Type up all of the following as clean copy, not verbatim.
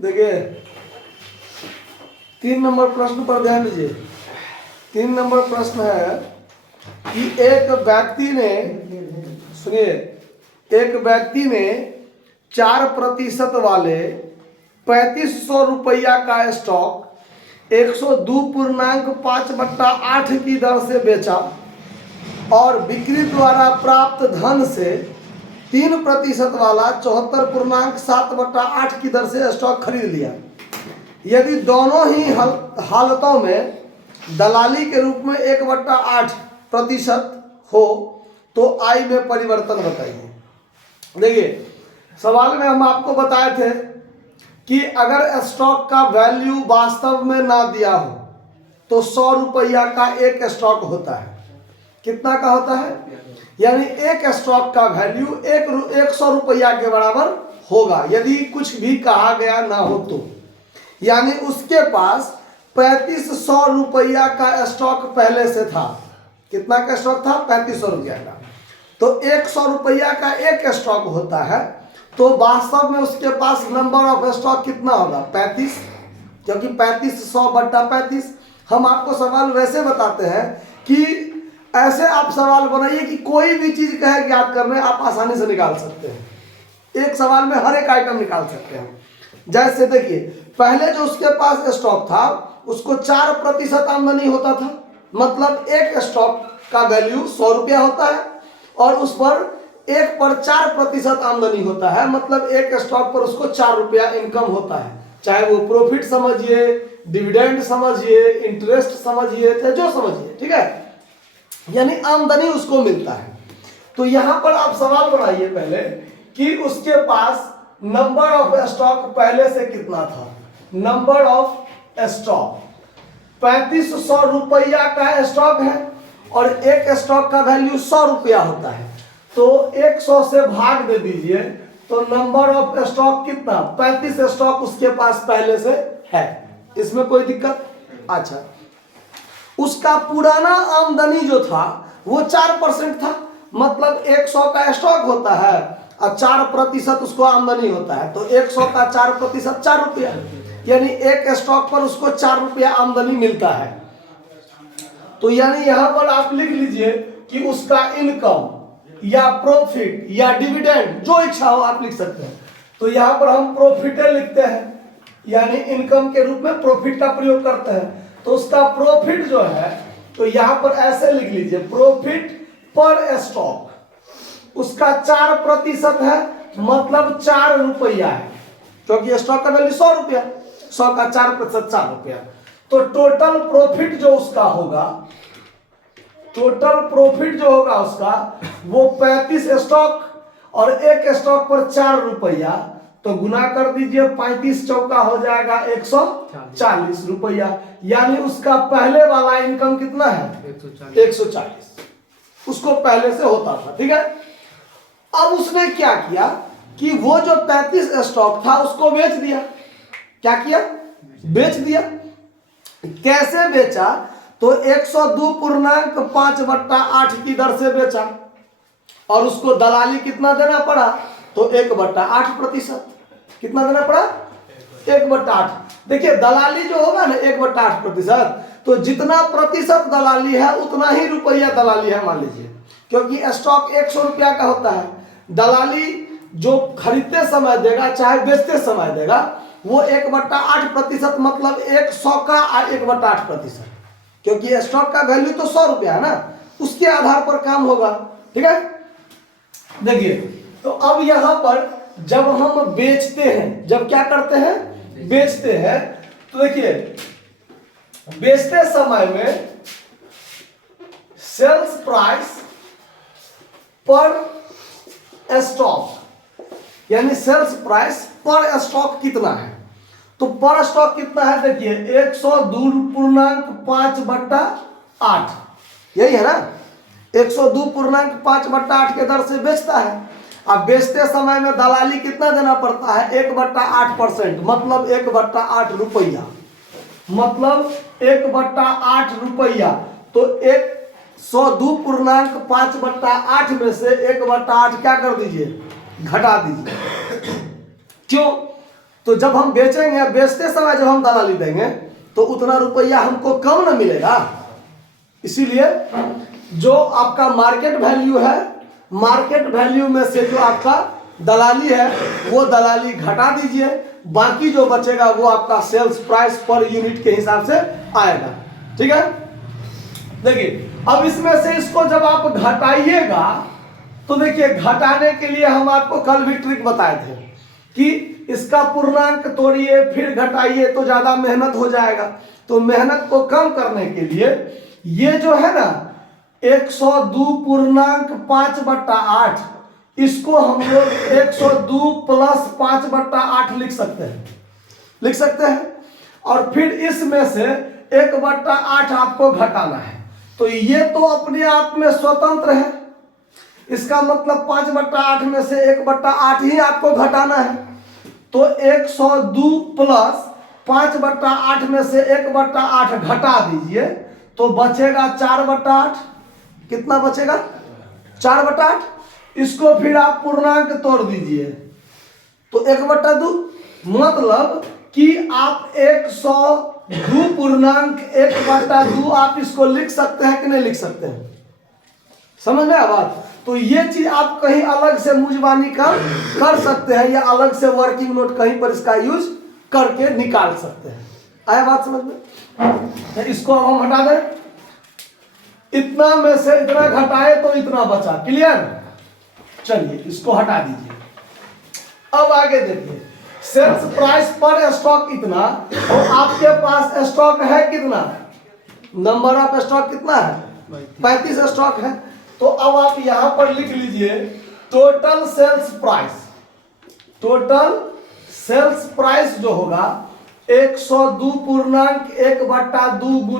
देखिए 3 नंबर प्रश्न पर ध्यान दीजिए। 3 नंबर प्रश्न है कि एक व्यक्ति ने, सुनिए, एक व्यक्ति ने 4% वाले 3500 रुपया का स्टॉक 102.5/8 की दर से बेचा और बिक्री द्वारा प्राप्त धन से 3% वाला 74.7/8 की दर से स्टॉक खरीद लिया। यदि दोनों ही हालतों में दलाली के रूप में 1/8% हो तो आई में परिवर्तन बताइए। देखिए सवाल में हम आपको बताए थे कि अगर स्टॉक का वैल्यू वास्तव में ना दिया हो तो 100 रुपया का एक स्टॉक होता है। कितना का होता है? यानी एक स्टॉक का वैल्यू 100 रुपया के बराबर होगा यदि कुछ भी कहा गया ना हो तो। यानी उसके पास 3500 रुपया का स्टॉक पहले से था। कितना का स्टॉक था? 3500 रुपया का। तो 100 रुपया का एक स्टॉक होता है तो वास्तव में उसके पास नंबर ऑफ स्टॉक कितना होगा? 35, क्योंकि 3500/35। हम आपको सवाल वैसे बताते हैं कि ऐसे आप सवाल बनाइए कि कोई भी चीज कहे ज्ञात करने आप आसानी से निकाल सकते हैं। एक सवाल में हर एक आइटम निकाल सकते हैं। जैसे देखिए पहले जो उसके पास स्टॉक था उसको 4% आमदनी होता था, मतलब एक स्टॉक का वैल्यू 100 रुपया होता है और उस पर 1/4% आमदनी होता है, मतलब एक स्टॉक पर उसको 4 रुपया इनकम होता है। चाहे वो प्रॉफिट समझिए, डिविडेंड समझिए, इंटरेस्ट समझिए, जो समझिए, ठीक है, यानी आमदनी उसको मिलता है। तो यहां पर आप सवाल बनाइए पहले कि उसके पास नंबर ऑफ स्टॉक पहले से कितना था। नंबर ऑफ स्टॉक 3500 रुपया का स्टॉक है और एक स्टॉक का वैल्यू 100 रुपया होता है, तो 100 से भाग दे दीजिए तो नंबर ऑफ स्टॉक कितना? 35 स्टॉक उसके पास पहले से है। इसमें कोई दिक्कत? अच्छा, उसका पुराना आमदनी जो था वो 4% था, मतलब 100 का स्टॉक होता है और 4% उसको आमदनी होता है, तो 100 का 4% 4 रुपया, यानी एक स्टॉक पर उसको 4 रुपया आमदनी मिलता है। तो यानी यहां पर आप लिख लीजिए कि उसका इनकम या प्रॉफिट या डिविडेंड, जो इच्छा हो आप लिख सकते हैं। तो यहां पर हम प्रॉफिट लिखते हैं, यानी इनकम के रूप में प्रॉफिट का प्रयोग करते हैं। तो उसका प्रॉफिट जो है, तो यहां पर ऐसे लिख लीजिए, प्रॉफिट पर स्टॉक उसका 4% है, मतलब 4 रुपया है, क्योंकि स्टॉक का वैल्यू 100 रुपया, 100 का 4% 4 रुपया। तो टोटल प्रॉफिट जो उसका होगा, टोटल प्रॉफिट जो होगा उसका वो 35 स्टॉक और एक स्टॉक पर 4 रुपया, तो गुना कर दीजिए, 35 चौका हो जाएगा 140 रुपया। यानी उसका पहले वाला इनकम कितना है? 140 उसको पहले से होता था, ठीक है। अब उसने क्या किया कि वो जो 35 स्टॉक था उसको बेच दिया। क्या किया? बेच दिया। कैसे बेचा? तो 102.5/8 की दर से बेचा और उसको दलाली कितना देना पड़ा? तो 1/8%। कितना देना पड़ा? 1/8। देखिए दलाली जो होगा ना 1/8%, तो जितना प्रतिशत दलाली है उतना ही रुपया दलाली है, मान लीजिए, क्योंकि स्टॉक 100 रुपया का होता है। दलाली जो खरीदते समय देगा चाहे बेचते समय देगा वो 1/8%, मतलब 100 का 1/8%, क्योंकि स्टॉक का वैल्यू तो 100 रुपया है ना, उसके आधार पर काम होगा, ठीक है। देखिए तो अब यहां पर जब हम बेचते हैं, जब क्या करते हैं? बेचते हैं, तो देखिए बेचते समय में सेल्स प्राइस पर स्टॉक, यानी सेल्स प्राइस पर स्टॉक कितना है? तो पर स्टॉक कितना है? देखिए 102.5/8, यही है ना, 102.5/8 के दर से बेचता है। अब बेचते समय में दलाली कितना देना पड़ता है? 1/8%, मतलब 1/8 रुपया, मतलब 1/8 रुपया। तो 102.5/8 में से 1/8 क्या कर दीजिए? घटा दीजिए। क्यों? तो जब हम बेचेंगे, बेचते समय जब हम दलाली देंगे तो उतना रुपया हमको कम ना मिलेगा। इसीलिए जो आपका मार्केट वैल्यू है, मार्केट वैल्यू में से जो आपका दलाली है वो दलाली घटा दीजिए, बाकी जो बचेगा वो आपका सेल्स प्राइस पर यूनिट के हिसाब से आएगा। ठीक है, देखिए अब इसमें से इसको जब आप घटाइएगा तो देखिए घटाने के लिए हम आपको कल भी ट्रिक बताए थे कि इसका पूर्णांक तोड़िए फिर घटाइए तो ज्यादा मेहनत हो जाएगा। तो मेहनत को कम करने के लिए ये जो है ना 102.5/8 इसको हम लोग 102 + 5/8 लिख सकते हैं। और फिर इसमें से 1/8 आपको घटाना है। तो ये तो अपने आप में स्वतंत्र है, इसका मतलब 5/8 में से 1/8 ही आपको घटाना है। तो 102 + 5/8 में से 1/8 घटा दीजिए तो बचेगा 4/8। कितना बचेगा? 4/8। इसको फिर आप पूर्णांक तोड़ दीजिए तो 1/2, मतलब कि आप 102.1/2 आप इसको लिख सकते हैं कि नहीं लिख सकते हैं? समझ में आ बात? तो ये चीज आप कहीं अलग से मुजबानी कर सकते हैं या अलग से वर्किंग नोट कहीं पर इसका यूज करके निकाल सकते हैं। आया बात समझ में? तो इसको अब हम हटा दें, इतना में से इतना घटाए तो इतना बचा। क्लियर? चलिए इसको हटा दीजिए। अब आगे देखिए, सेल्स प्राइस पर स्टॉक इतना, तो आपके पास स्टॉक है कितना? नंबर ऑफ स्टॉक कितना है? 35 स्टॉक है। तो अब आप यहां पर लिख लीजिए total sales price. Total sales price जो होगा 102.1/2 ×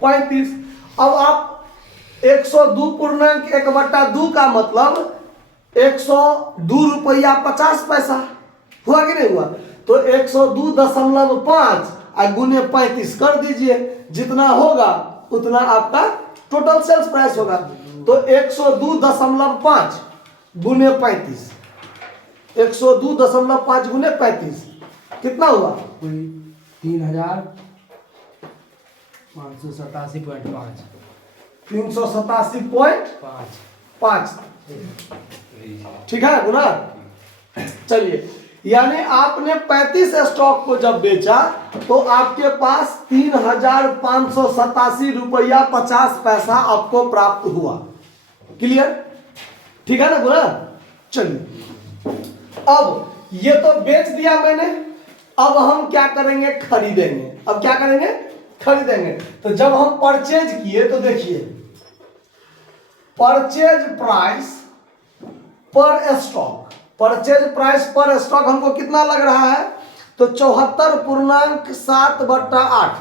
35। अब आप 102.1/2 का मतलब 102.50 हुआ कि नहीं हुआ? तो 102.5 गुने 35 कर दीजिए, जितना होगा उतना आपका टोटल सेल्स प्राइस होगा। तो 102.5 गुने 35, 102.5 गुने 35 कितना हुआ? 3,587.5 387.5। ठीक है गुना? चलिए, यानी आपने 35 स्टॉक को जब बेचा तो आपके पास 3,587 रुपया 50 आपको प्राप्त हुआ। क्लियर? ठीक है ना गुना? चलिए, अब ये तो बेच दिया मैंने, अब हम क्या करेंगे? खरीदेंगे। अब क्या करेंगे? खरीदेंगे। तो जब हम परचेज किए तो देखिए परचेज प्राइस पर स्टॉक, परचेज प्राइस पर स्टॉक हमको कितना लग रहा है? तो 74.7/8,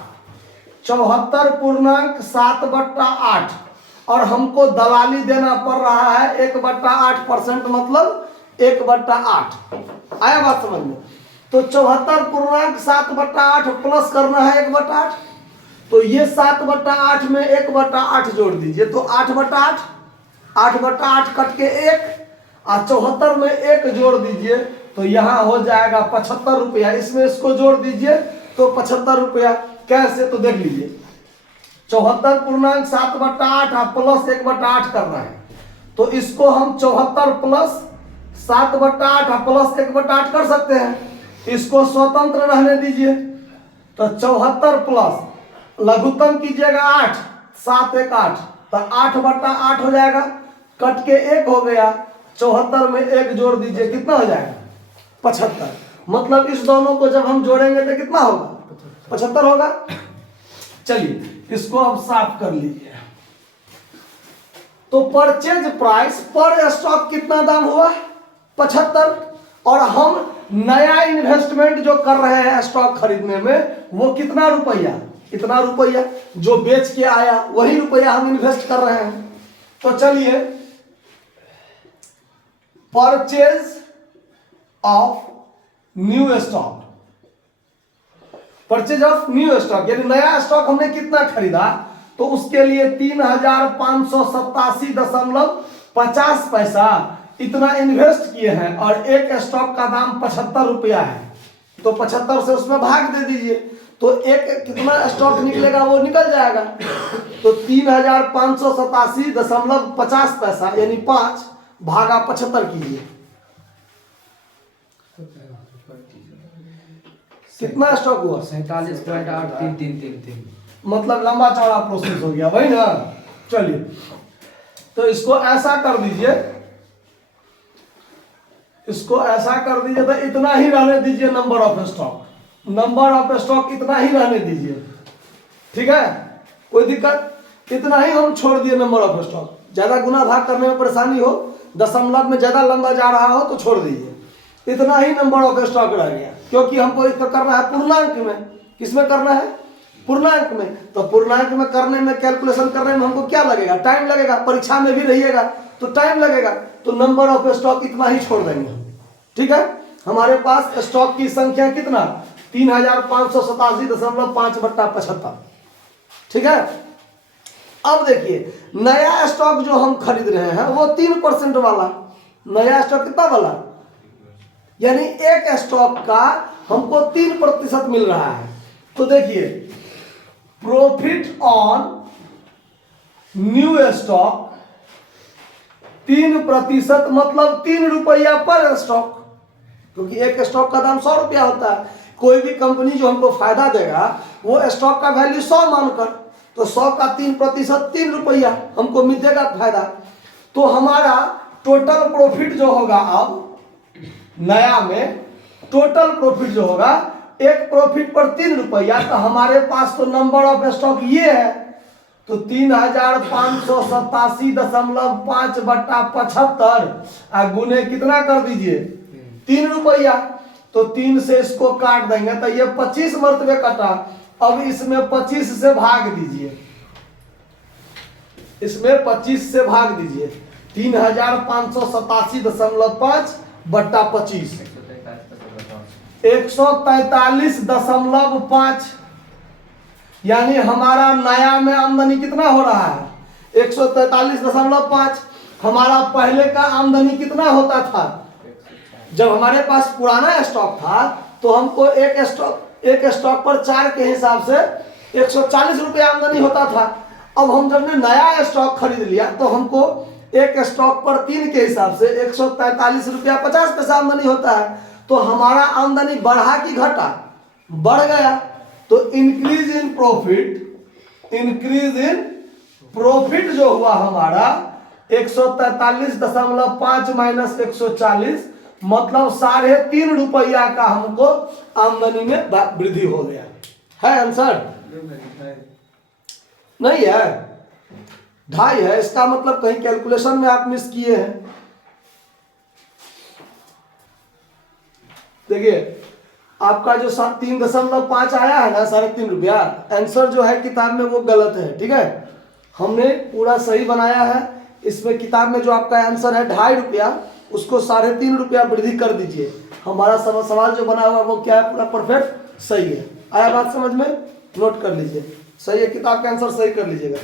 74.7/8 और हमको दलाली देना पड़ रहा है 1/8%, मतलब 1/8। आया बात समझ में? तो 74.7/8 प्लस करना है 1/8। तो ये 7/8 में 1/8 जोड़ दीजिए तो 8/8, 8/8 कट के 1 और 74 में 1 जोड़ दीजिए तो यहाँ हो जाएगा 75 रुपया। इसमें इसको जोड़ दीजिए तो 75 रुपया। कैसे? तो देख लीजिए 74.7/8 प्लस 1/8 करना है तो इसको हम 74 + 7/8 प्लस 1/8 कर सकते हैं। इसको स्वतंत्र रहने दीजिए तो 74 प्लस लघुत्तम कीजिएगा 8, 7 1 8 तो 8/8 हो जाएगा। कट के 1 हो गया, 74 में 1 जोड़ दीजिए, कितना हो जाएगा? 75। मतलब इस दोनों को जब हम जोड़ेंगे तो कितना होगा? 75 होगा। चलिए इसको अब साफ कर लीजिए। तो परचेज प्राइस पर स्टॉक कितना दाम हुआ? 75। और हम नया इन्वेस्टमेंट जो कर रहे हैं स्टॉक खरीदने में वो कितना रुपया? इतना रुपया। जो बेच के आया वही रुपया हम इन्वेस्ट कर रहे हैं। तो चलिए purchase of new stock, purchase of new stock यानी नया स्टॉक हमने कितना खरीदा तो उसके लिए 3,587.50 इतना इन्वेस्ट किए हैं और एक स्टॉक का दाम 75 रुपया है, तो 75 से उसमें भाग दे दीजिए, तो एक कितना स्टॉक निकलेगा वो निकल जाएगा। तो 3587.50 पैसा यानी 5 भागा 75 कीजिए, कितना स्टॉक हुआ? 47.8333। मतलब लंबा चौड़ा प्रोसेस हो गया भाई ना। चलिए तो इसको ऐसा कर दीजिए, इसको ऐसा कर दीजिए, तो इतना ही रहने दीजिए number of stock, number of stock इतना ही रहने दीजिए, ठीक है, कोई दिक्कत, इतना ही हम छोड़ दिए नंबर ऑफ स्टॉक। ज्यादा गुना भाग करने में परेशानी हो, दशमलव में ज्यादा लंबा जा रहा हो तो छोड़ दीजिए, इतना ही नंबर ऑफ स्टॉक रह गया, क्योंकि हमको इसको करना है पूर्णांक में। किसमें करना है? पूर्णांक में। तो पूर्णांक में करने में, कैलकुलेशन करने में हमको क्या लगेगा? टाइम लगेगा, परीक्षा में भी रहिएगा तो टाइम लगेगा, तो नंबर ऑफ स्टॉक इतना ही छोड़ देंगे हम, ठीक है। हमारे पास स्टॉक की संख्या कितना? 3587.5/75, ठीक है। अब देखिए नया स्टॉक जो हम खरीद रहे हैं वो 3% वाला नया स्टॉक, कितना वाला? यानी एक स्टॉक का हमको 3% मिल रहा है। तो देखिए प्रॉफिट ऑन न्यू स्टॉक 3%, मतलब 3 रुपया पर स्टॉक, क्योंकि एक स्टॉक का दाम 100 रुपया होता है। कोई भी कंपनी जो हमको फायदा देगा वो स्टॉक का वैल्यू 100 मानकर, तो 100 का 3% 3 रुपया हमको मिल जाएगा फायदा। तो हमारा टोटल प्रॉफिट जो होगा, अब नया में टोटल प्रॉफिट जो होगा, एक प्रॉफिट पर 3 रुपया, तो हमारे पास तो नंबर ऑफ स्टॉक ये है, तो 3587.5/75 गुने कितना कर दीजिए? 3 रुपया। तो 3 से इसको काट देंगे तो ये 25 मरतबे कटा। अब इसमें 25 से भाग दीजिए, इसमें 25 से भाग दीजिए, 3587.5/25 143.5, यानी हमारा नया में आमदनी कितना हो रहा है? 143.5। हमारा पहले का आमदनी कितना होता था? जब हमारे पास पुराना स्टॉक था तो हमको एक स्टॉक पर 4 के हिसाब से 140 रुपया आमदनी होता था। अब हम जब ने नया स्टॉक खरीद लिया तो हमको एक स्टॉक पर 3 के हिसाब से 143 रुपया 50 पैसा आमदनी होता है। तो हमारा आमदनी बढ़ा कि घटा? बढ़ गया। तो इंक्रीज इन प्रॉफिट जो हुआ हमारा 143.5 माइनस 140, मतलब 3.5 रुपया का हमको आमदनी में वृद्धि हो गया है। आंसर नहीं है, 2.5 है। इसका मतलब कहीं कैलकुलेशन में आप मिस किए हैं। देखिए आपका जो 3.5 आया है ना, 3.5 रुपया, आंसर जो है किताब में वो गलत है, ठीक है। हमने पूरा सही बनाया है। इसमें किताब में जो आपका आंसर है 2.5 रुपया, उसको 3.5 रुपया वृद्धि कर दीजिए। हमारा सवाल जो बना हुआ वो क्या है? पूरा परफेक्ट सही है। आया बात समझ में? नोट कर लीजिए, सही है, किताब का आंसर सही कर लीजिएगा।